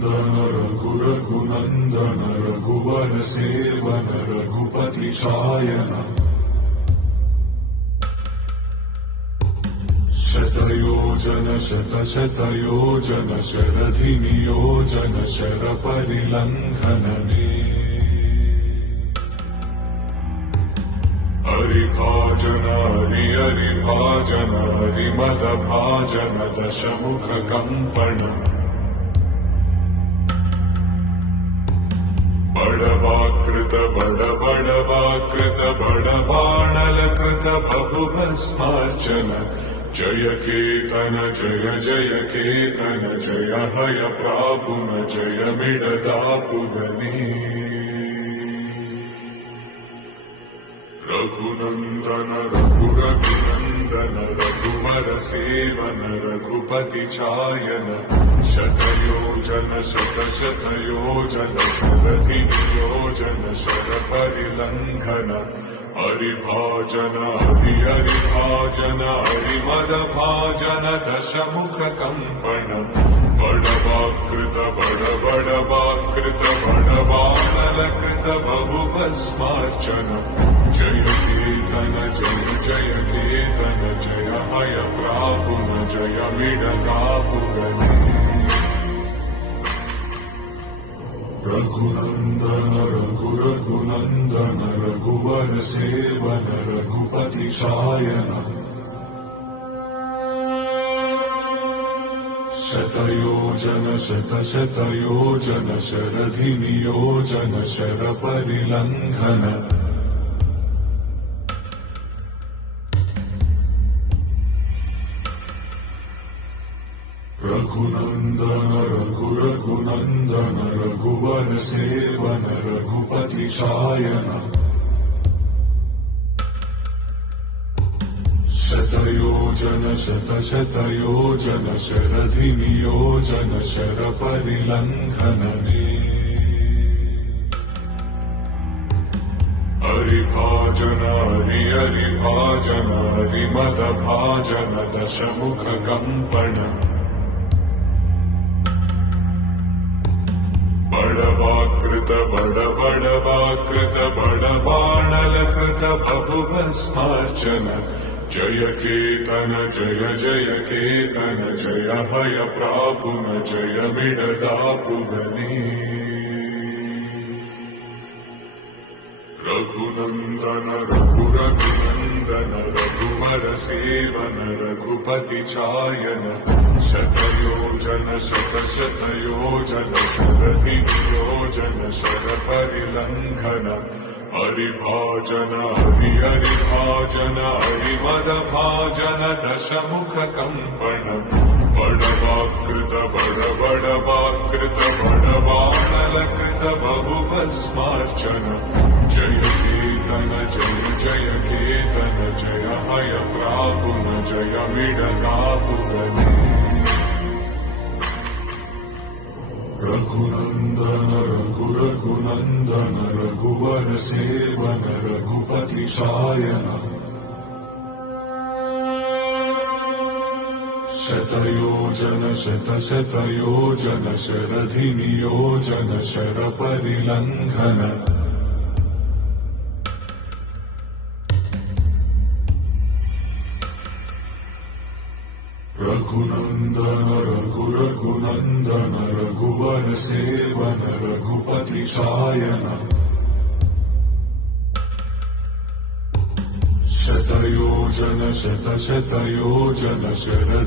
रघुनन्दन रघु रघुनन्दन रघुवर seven Raghupati Shayan शतयोजन शतशतयोजन शरधिनियोजन शरपरिलङ्घनने हरिभाजन हरिभाजन हरिमदभाजन दशमुखकम्पण बडवाकृत बडवाकृत बडबाणलकृत बहुभस्मार्चन जय केतन जय जय केतन जय हय प्रापुन जय मिडदापुगने रघुनन्दन रघु रघुनन्दन रघुवर सेवन रघुपति चायन शतयोजन शतशतयोजन शरधिनियोजन शरपरिलङ्घन हरिभाजन हरिभाजन हरिमदभाजन दशमुखकम्पण बडवाकृत बडवाकृत बडबाणलकृत बहुभस्मार्चन जय केतन जय जय केतन जय हय प्रापुन जय मिडदापुगने रघुनन्दन रघु रघुनन्दन रघुवर सेवन रघुपति शायन शतयोजन शतशतयोजन शरधिनियोजन शरपरिलङ्घन रघुनन्दन रघु रघुनन्दन रघुवर सेवन रघुपति शायन शतयोजन शतशतयोजन शरधिनियोजन शरपरिलङ्घनने हरिभाजन हरिभाजन हरिमदभाजन दशमुखकम्पण बडवाकृत बडवाकृत बडबाणलकृत बहुभस्मार्चन जय केतन जय जय केतन जय हय प्रापुन जय मिडदापुगने रघुनन्दन रघु रघुनन्दन रघुवर सेवन रघुपति चायन शतयोजन शतशतयोजन शरधिनियोजन शरपरिलङ्घन हरिभाजन हरिभाजन हरिमदभाजन दशमुखकम्पण बडवाकृत बडवाकृत बडबाणलकृत बहुभस्मार्चन जय केतन जय जय केतन जय हय प्रापुन जय मिडदापुगने रघुनन्दन रघु रघुनन्दन रघुवर सेवन रघुपति शायन शतयोजन शतशतयोजन शरधिनियोजन शरपरिलङ्घन रघुनन्दन रघु रघुनन्दन रघुवर सेवन रघुपति शायन शतयोजन शतशतयोजन शरधि